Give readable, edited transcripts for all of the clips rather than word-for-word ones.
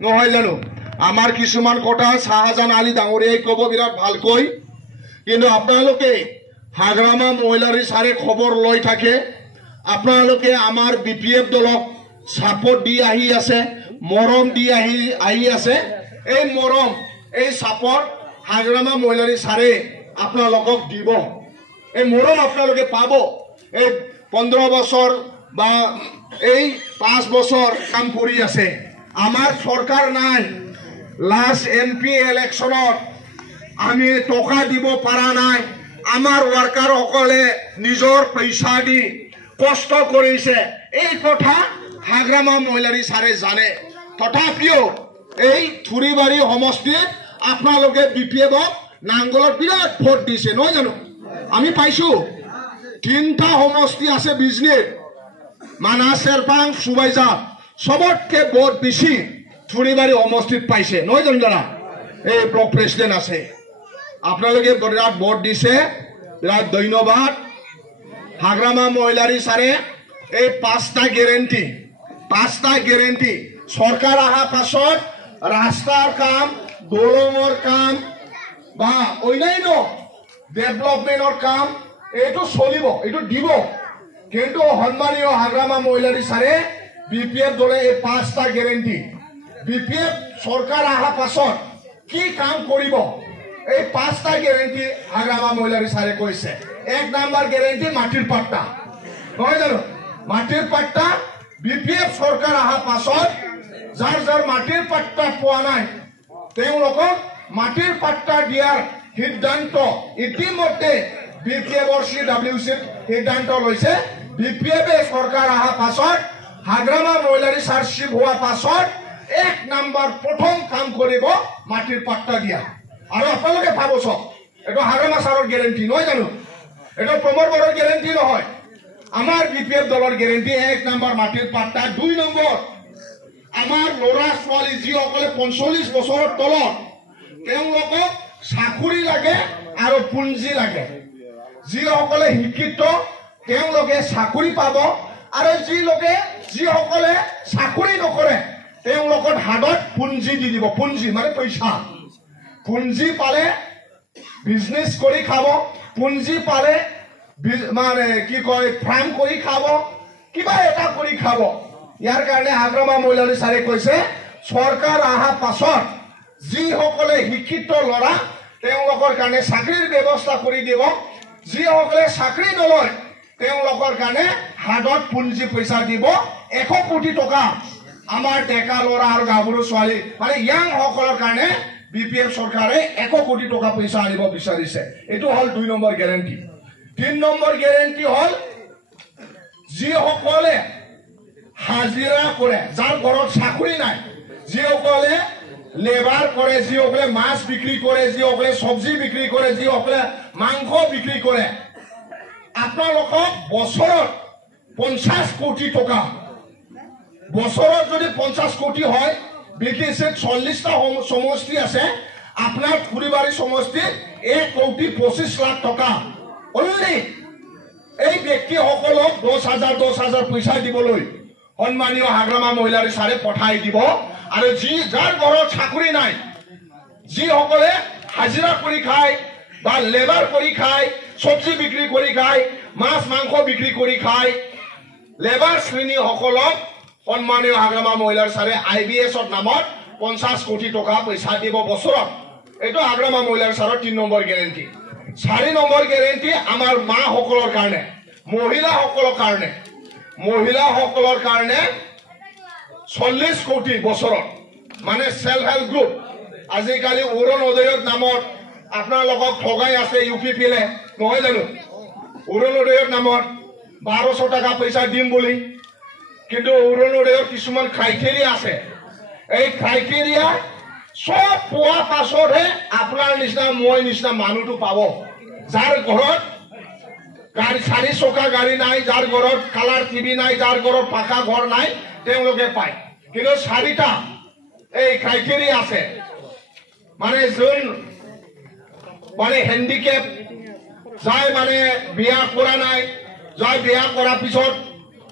নহয় জানো আমাৰ কিছুমান কথা শাহজাহান আলী ডাঙৰীয়াই ক'ব বিৰাট ভালকৈ কিন্তু আপোনালোকে হাগ্ৰামা মহিলাৰী সাৰে খবৰ লৈ থাকে আপোনালোকে আমাৰ বিপিএফ দলক সাপোৰ্ট দি আহি আছে মৰম দি আহি আছে এই মৰম এই সাপোৰ্ট হাগ্ৰামা মহিলাৰী সাৰে আপোনালোকক দিব এই মৰম আপোনালোকে পাব এই 15 বছৰ বা এই 5 বছৰ কাম কৰি আছে আমার সরকার নাই লাস্ট এমপি ইলেকশনত আমি টকা দিব পারা নাই আমার ওয়ার্কার সকলে নিজর পয়সা দি কষ্ট করেছে এই কথা হাগ্ৰামা মহিলাৰী সারে জানে তথাপিও এই থুরিবাড়ি সমষ্টিত আপনাদের বিপিএফ নাঙ্গলত বিরাট ভোট দিছে নয় জানো আমি পাইছো 3টা সমষ্টি আছে বিজনেস মানা চেরপাং সুবাইজা সবতকে ভোট বেশি থুরিবাড়ি সমষ্টিত পাইছে নয় জানো দাদা এই ব্লক প্রেসিডেন্ট আছে আপনাদের বিরাট ভোট দিছে বিরাট ধন্যবাদ হাগ্ৰামা মহিলাৰী সারে এই 5টা গ্যারেন্টি সরকার আহা পাছত রাস্তার কাম দলঙর কাম বা অন্যান্য ডেভেলপমেন্টর কাম এইটো চলিব এইটো দিব কিন্তু সন্মানীয় হাগ্ৰামা মহিলাৰী সাৰে বিপিএফ দলে এই 5টা গ্যাৰেন্টি বিপিএফ সৰকাৰ আহা পাছত কি কাম কৰিব এই 5টা গ্যাৰেন্টি হাগ্ৰামা মহিলাৰী সাৰে কইছে 1 নাম্বাৰ গ্যাৰেন্টি মাটিৰ পাট্টা নহয় জানো মাটিৰ পাট্টা বিপিএফ সৰকাৰ আহা পাছত যাৰ মাটিৰ পাট্টা পোৱা নাই তেওঁলোকক মাটির পাট্টা দিয়ার সিদ্ধান্ত ইতিমধ্যে বিপিএফ CWC সিদ্ধান্ত লৈছে বিপিএফ সরকার আহা পাছত হাগ্ৰামা মহিলাৰী সাৰ্চিপ হওয়া পাছত 1 নাম্বাৰ প্ৰথম কাম কৰিব মাটিৰ পাট্টা দিয়া আৰ আপনাদেৰ ভাবো সব এটা হাগ্ৰামা সাৰৰ গ্যাৰেন্টি নয় জানো এটা প্ৰমোদ বড়ৰ গ্যাৰেন্টি নহয় আমাৰ বিপিএফ দলেৰ গ্যাৰেন্টি 1 নাম্বাৰ মাটিৰ পাট্টা 2 নম্বৰ আমাৰ লড়া ছোৱালী যিসকলে 45 বছৰৰ তলত তেওঁলোকক চাকৰি লাগে আৰু পুঞ্জি লাগে যিসকলে শিক্ষিত তেওঁলোকে চাকৰি পাব আৰু যিসকলে চাকৰি নকৰে তেওঁলোকৰ হাতত পুঞ্জি দি দিব পুঞ্জি মানে পইচা পুঞ্জি পালে বিজনেস কৰি খাব পুঞ্জি পালে মানে কি কয় ফাৰ্ম কৰি খাব কিবা এটা কৰি খাব ইয়াৰ কাৰণে হাগ্ৰামা মহিলাৰী সাৰে কৈছে সৰকাৰ আহা পাছত যিসকলে শিক্ষিত লৰা তেওঁলোকৰ কাৰণে চাকৰিৰ ব্যৱস্থা কৰি দিব যিসকলে চাকৰি নলয় তেওঁলোকৰ কাৰণে হাতত পুঞ্জি পইচা দিব 100 কোটি টকা আমাৰ ডেকা লৰা আৰু গাভৰু ছোৱালী মানে ইয়াং সকলৰ কাৰণে বিপিএফ সৰকাৰে 100 কোটি টকা পইচা আনিব বিচাৰিছে এটো হল 2 নম্বৰ গ্যাৰেন্টি 3 নম্বৰ গ্যাৰেন্টি হল যিসকলে হাজিৰা কৰে যাৰ ঘৰত চাকৰি নাই যিসকলে লেবাৰ কৰে যিসকলে মাছ বিক্ৰি কৰে যিসকলে সবজি বিক্ৰি কৰে যিসকলে মাংস বিক্ৰি কৰে আপোনালোকক বছৰত 50 কোটি টকা বছৰত যদি 50 কোটি হয় বিকেছে 40টা সমষ্টি আছে আপনাৰ ফুৰিবাৰী সমষ্টিত 1 কোটি 25 লাখ টকা অনলি এই ব্যক্তি সকলক 10,000 পইচা দিবলৈ সন্মানীয় হাগ্ৰামা মহিলাৰী সাৰে পঠাই দিব আৰু যাৰ ঘৰত চাকৰি নাই যিসকলে হাজিৰা কৰি খায় বা লেবাৰ কৰি খায় সবজি বিক্ৰি কৰি খায় মাছ মাংস বিক্ৰি কৰি খায় লেবাৰ শ্ৰেণী সকলক সন্মানীয় হাগ্ৰামা মহিলাৰী সাৰে IBS নামত 50 কোটি টকা পইচা দিব বছৰত এটো হাগ্ৰামা মহিলাৰী সাৰৰ 3 নম্বৰ গ্যাৰেন্টি 4 নম্বৰ গ্যাৰেন্টি আমাৰ মা সকলৰ কাৰণে মহিলা সকলৰ কাৰণে 40 কোটি বছৰত মানে সেলফ হেল্প গ্ৰুপ আজিকালি অৰুণোদয়ৰ নামত আপোনালোকক ঠগাই আছে UPPলে নহয় জানো অৰুণোদয়ৰ নামত 1200 টাকা পইচা দিম বুলি কিন্তু অৰুণোদয়ৰ কিছুমান ক্ৰাইটেৰিয়া আছে এই ক্ৰাইটেৰিয়া সব পোৱা পাছতহে আপোনাৰ নিচিনা মই নিচিনা মানুহটো পাব যাৰ ঘৰত গাড়ি 4 চকা গাড়ি নাই যাৰ ঘৰত কালাৰ টিভি নাই যাৰ ঘৰত পাকা ঘৰ নাই তেওঁলোকে পায় কিন্তু 4টা এই ক্ৰাইটেৰিয়া আছে মানে যোন মানে হ্যান্ডিক্যাপ যাই মানে বিয়া কৰা নাই যাই বিয়া কৰাৰ পিছত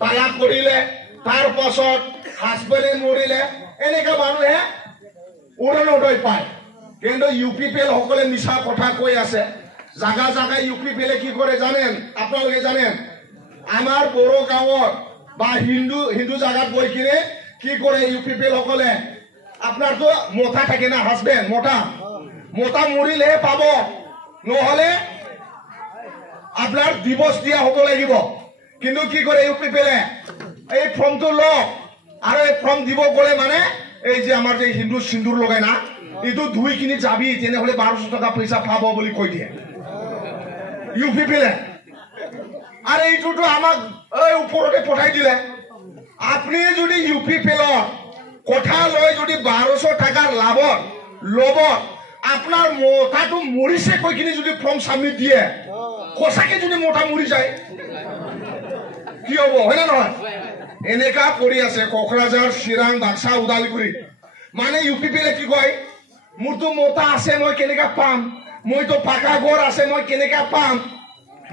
তালাক কৰিলে তাৰ পাছত হাজবেণ্ডে মৰিলে এনেকা মানুহে উৰণোদয় পায়। কিন্তু UPPL সকলে মিছা কথা কৈ আছে। জাগা জাগাই UPPL কি কৰে জানেন? আপোনালোকে জানেন? আমাৰ বড়ো গাঁৱত বা হিন্দু জাগাত গৈ কিনে কি কৰে UPPL সকলে? আপোনাৰতো মতা থাকে না, হাজবেণ্ড মতা মৰিলেহে পাব, নহলে আপনার দিবস দিয়া হব লাগিব। কিন্তু কি করে UPPL এই ফর্মটো লওক আর এই ফর্ম দিব গলে মানে এই যে আমার যে হিন্দু সিন্দুর লগাই না, এইটো ধুই কিনি যাবি, তেনেহলে 1200 টাকা পয়সা পাব বলে কৈ দিয়ে UPPL। আর এইটোতো আমাক এই উপরতে পঠাই দিলে। আপনি যদি UPPL কথা লয় যদি 1200 টাকার লাভ লব, আপনার মোটাটো মরিছে কৈ কিনি যদি ফর্ম সাবমিট দিয়ে, সঁচাকে যদি মোটা মরি যায় কি হব, হয় না নহয়? এনেকা কৰি আছে কোকৰাঝাৰ, চিৰাং, বাক্সা, ওদালগুৰি। মানে UPPL কি কয়, মোৰতো মোটা আছে মই কেনেকা পাম, মইতো পাকা ঘৰ আছে মই কেনেকা পাম,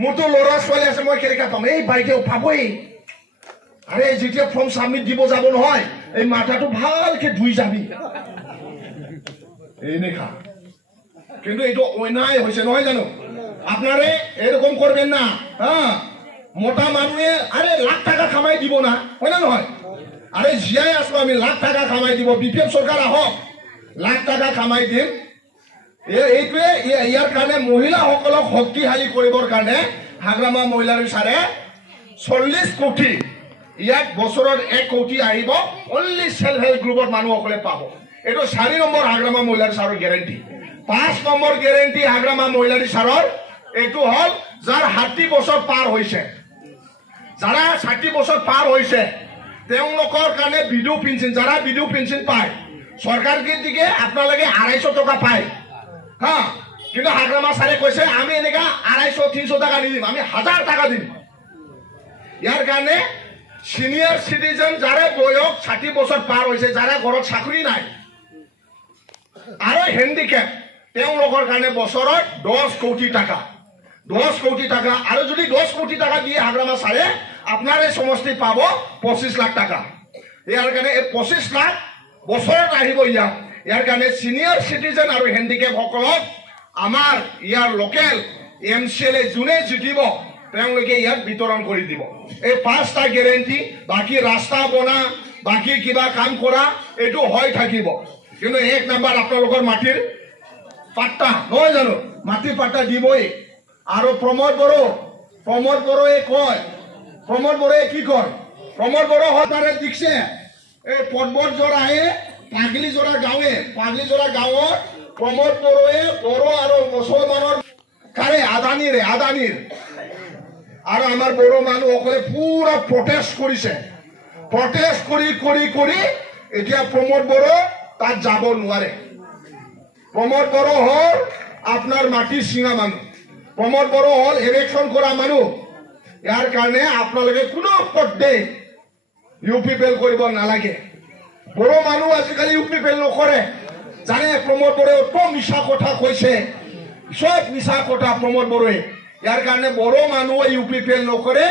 মোৰতো ল'ৰা ছোৱালী আছে মই কেনেকা পাম। এই বাইদেউ পাবই। আরে যেতিয়া ফর্ম সাবমিট দিব যাব নহয়, এই মাথাটো ভালকে ধুই যাবি এনেকা। কিন্তু এইটো অন্যায় হয়েছে নহয় জানো? আপনারে এরকম করবেন না। হ্যাঁ, মোটা মানুষে আরে লাখ টাকা কামাই দিব না, হয় না নহয়? আরে জিয়াই আসবো আমি, লাখ টাকা কামাই দিব, BPF সরকার আহক, লাখ টাকা কামাই দিম। এইটোৱে ইয়াৰ কাৰণে মহিলাসকলক শক্তিশালী কৰিবৰ কাৰণে হাগ্ৰামা মহিলাৰ বিচাৰে 40 কোটি, ইয়াত বছৰত 1 কোটি আহিব, অনলি সেলফ হেল্প গ্ৰুপৰ মানুহসকলে পাব। এইটো 4 নম্বৰ হাগ্ৰামা মহিলাৰ বিচাৰৰ গ্যাৰেণ্টি। 5 নম্বৰ গ্যাৰেণ্টি হাগ্ৰামা মহিলাৰ বিচাৰৰ এইটো হল যাৰ 60 বছৰ পাৰ হৈছে। যাৰা 60 বছৰ পাৰ হয়েছে তেওঁলোকৰ কাৰণে বিধু পেঞ্চন, যাৰা বিধু পেঞ্চন পায় সৰকাৰ দিকে আপনাদেৰ 250 টাকা পায়। হ্যাঁ, কিন্তু হাগ্ৰামা ছাৰে কৈছে আমি এনেকা 250-300 টাকা নিদিম, আমি 1000 টাকা দিম। ইয়াৰ কাৰণে সিনিয়ৰ সিটিজেন যাৰা বয়স 60 বছৰ পাৰ হয়েছে, যাৰা ঘৰত চাকৰি নাই আৰু হ্যান্ডিক্যাপ, তেওঁলোকৰ কাৰণে বছৰত 10 কোটি টাকা, 10 কোটি টাকা। আৰ যদি 10 কোটি টাকা দিয়ে হাগ্ৰামা ছাৰে আপনাৰ এই সমষ্টি পাব 25 লাখ টাকা। ইয়াৰ কাৰণে 25 লাখ বছৰত আহিব ইয়াত। ইয়ার কারণে সিনিয়র সিটিজেন আর হ্যান্ডিক্যাপ সকলক আমার ইয়ার লোকেল MCLA যোনে জিতিব তেওঁলোকে ইয়াত বিতরণ করে দিব। এই 5টা গ্যারেন্টি, বাকি রাস্তা বনা, বাকি কিবা কাম করা এইটো হয় থাকিব। কিন্তু 1 নাম্বার আপনাদের মাটির পাট্টা নহয় জানো, মাটির পাট্টা দিবই। আর প্রমোদ বড়োয়ে কয়, প্রমোদ বড়োয়ে কি কয়, প্রমোদ বড়ো হতারে দিছে এই পর্বত জোড়ায়ে পাগলিজোড়া গাঁৱত প্রমোদ বড়োয়ে বড়ো আর মুসলমানের কারে আদানির আর আমার বড়ো মানুষ সকলে পুরা প্রটেস্ট করেছে। প্রটেস্ট করি এতিয়া প্রমোদ বড়ো তাত যাব নোৱাৰে। প্রমোদ বড়ো হল আপনার মাটি চিঙা মানুষ, প্রমোদ বড়ো হল ইলেকশন করা মানুষ। ইয়ার কারণে আপনাদের কোনো পদে UPPL কৰিব নালাগে। বড়ো মানুষ আজিকালি UPPL নকৰে, জানে প্রমোদ বড়োয়ে অত মিছা কথা কৈছে, সব মিছা কথা প্রমোদ বড়োয়ে। ইয়ার কারণে বড়ো মানুষ UPPL নকরে।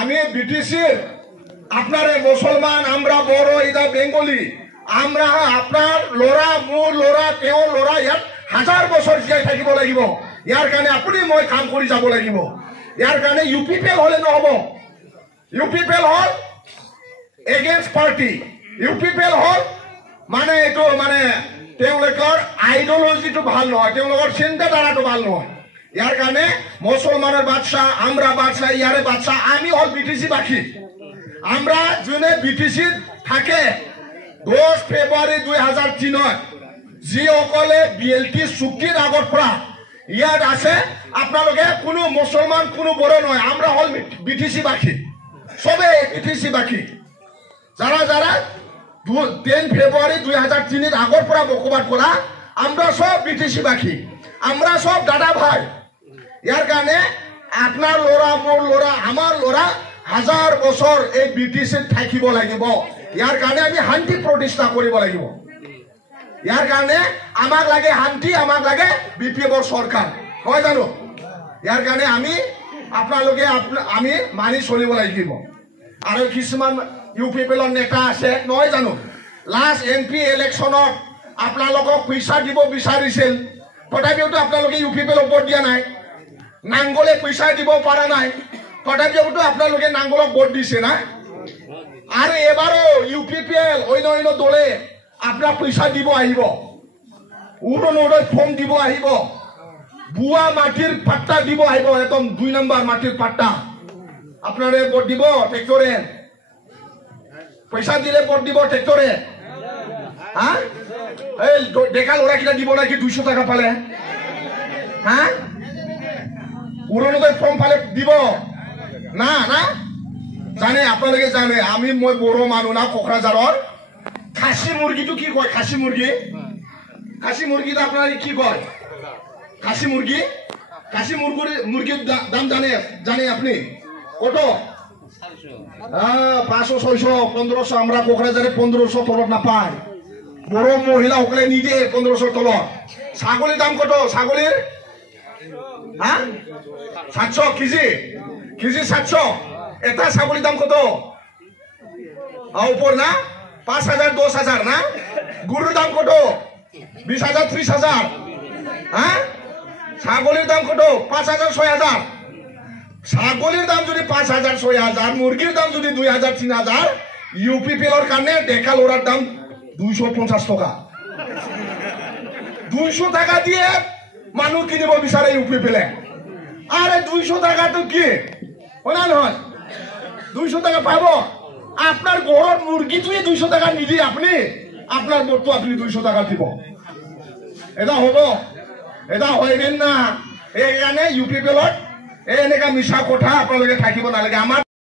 আমি BTCর আপনারে মুসলমান, আমরা বড়ো, এটা বেঙ্গলি, আমরা আপনার লড়া, মোর লড়া, তেও লড়া ইয়াত 1000 বছর জীয়াই থাকিব লাগিব। ইয়ার কারণে আপনি মই কাম করে যাব লাগিব। ইয়ার কারণে UPPL হলে নহব। UPPL হল এগেইনস্ট পার্টি। UPPL হল মানে এইটো মানে তেওঁলোকৰ আইডিওলজিটো ভাল নহয়, তেওঁলোকৰ চিন্তাধাৰাটো ভাল নহয়। ইয়ার কারণে মুসলমানের বাদশাহ, আমরা বাদশাহ, ইয়ারে বাদশাহ, আমি হল BTC বাকি। আমরা যোনে BTC থাকে 10 ফেব্রুয়ারি 2003 যিসকলে BLT চুক্তির আগৰ পৰা ইয়াত আছে, আপনালোকে কোনো মুসলমান কোনো বড় নয়, আমরা হল BTC বাকি, সবে BTC বাকি। যারা 10 ফেব্রুয়ারি 2003 আগৰ পৰা বসবাস কৰা, আমরা সব BTC বাকি, আমরা সব দাদা ভাই। ইয়ার কারণে আপনার লড়া, মোর লড়া, আমার লড়া 1000 বছর এই BTC থাকিব লাগিব। ইয়ার কারণে আমি শান্তি প্রতিষ্ঠা কৰিব লাগিব। ইয়ার কারণে আমাক লাগে শান্তি, আমাক লাগে BPF সরকার, হয় জানো? ইয়ার কারণে আপনালোকে আমি মানি চলিব লাগিব। আর কিছুমান UPPL নেতা আছে নহয় জানো, লাষ্ট MP ইলেকশ্যনত আপোনালোকক পইচা দিব বিচাৰিছিল, তথাপিওতো আপোনালোকে UPPL ভোট দিয়া নাই। নাংগলে পইচা দিব পৰা নাই, তথাপিওতো আপোনালোকে নাংগলক ভোট দিছে না। আৰু এবাৰো UPPL অন্য দলে আপোনাক পইচা দিব আহিব, উড়নৈ ফৰ্ম দিব আহিব, বুয়া মাটিৰ পাট্টা দিব আহিব, একদম 2 নম্বৰ মাটিৰ পাট্টা আপোনাৰে ভোট দিব ট্ৰেক্টৰে। পইচা দিলে ভোট দিব ট্ৰেক্টৰে। হা এই ডেকা ল'ৰাকেইটা দিব নাকি 200 টাকা পালে? হা উড়নৈ ফৰ্ম পালে দিব না? না জানে, আপোনালোকে জানে। মই বড়ো মানুহ না, কোকৰাঝাৰৰ। খাচী মুৰ্গীটো কি কয়? খাচী মুৰ্গী, খাচী মুৰ্গীটো আপোনালোকে কি কয়? খাচী মুৰ্গী, খাচী মুৰ্গীৰ দাম জানে আপুনি কত? 500, 600, 1500। আমরা কোকরাঝারে 1500 তলত নাপায়। বড় মহিলাসকলে নিদে 1500 তলত। ছাগলীর দাম কত? ছাগলীর 700 কেজি, 700। এটা ছাগলীর দাম কত? উপর না 5000, 10000 না? গরুর দাম কত? 20000, 30000। হ্যাঁ ছাগলীর দাম কত? 5000, 6000। ছাগলীর দাম যদি 5000, 6000, মুরগির দাম যদি 2000, 3000, UPPL কারণে ডেকা লোড়ার দাম 250 টাকা। 200 টাকা দিয়ে মানুষ কিনিব বিচারে UPPL। আরে 200 টাকা তো কি না নহয়? 200 টাকা পাব? আপনার ঘরের মুৰগিটোৱে 200 টাকা নিদিয়ে আপনি, আপনার ভোটটো আপনি 200 টাকা দিব। এটা হব? এটা হয়নে না? এইকাৰণে UPPL এনেকা মিছা কথা আপোনালোকে থাকিব নালাগে। আমাৰ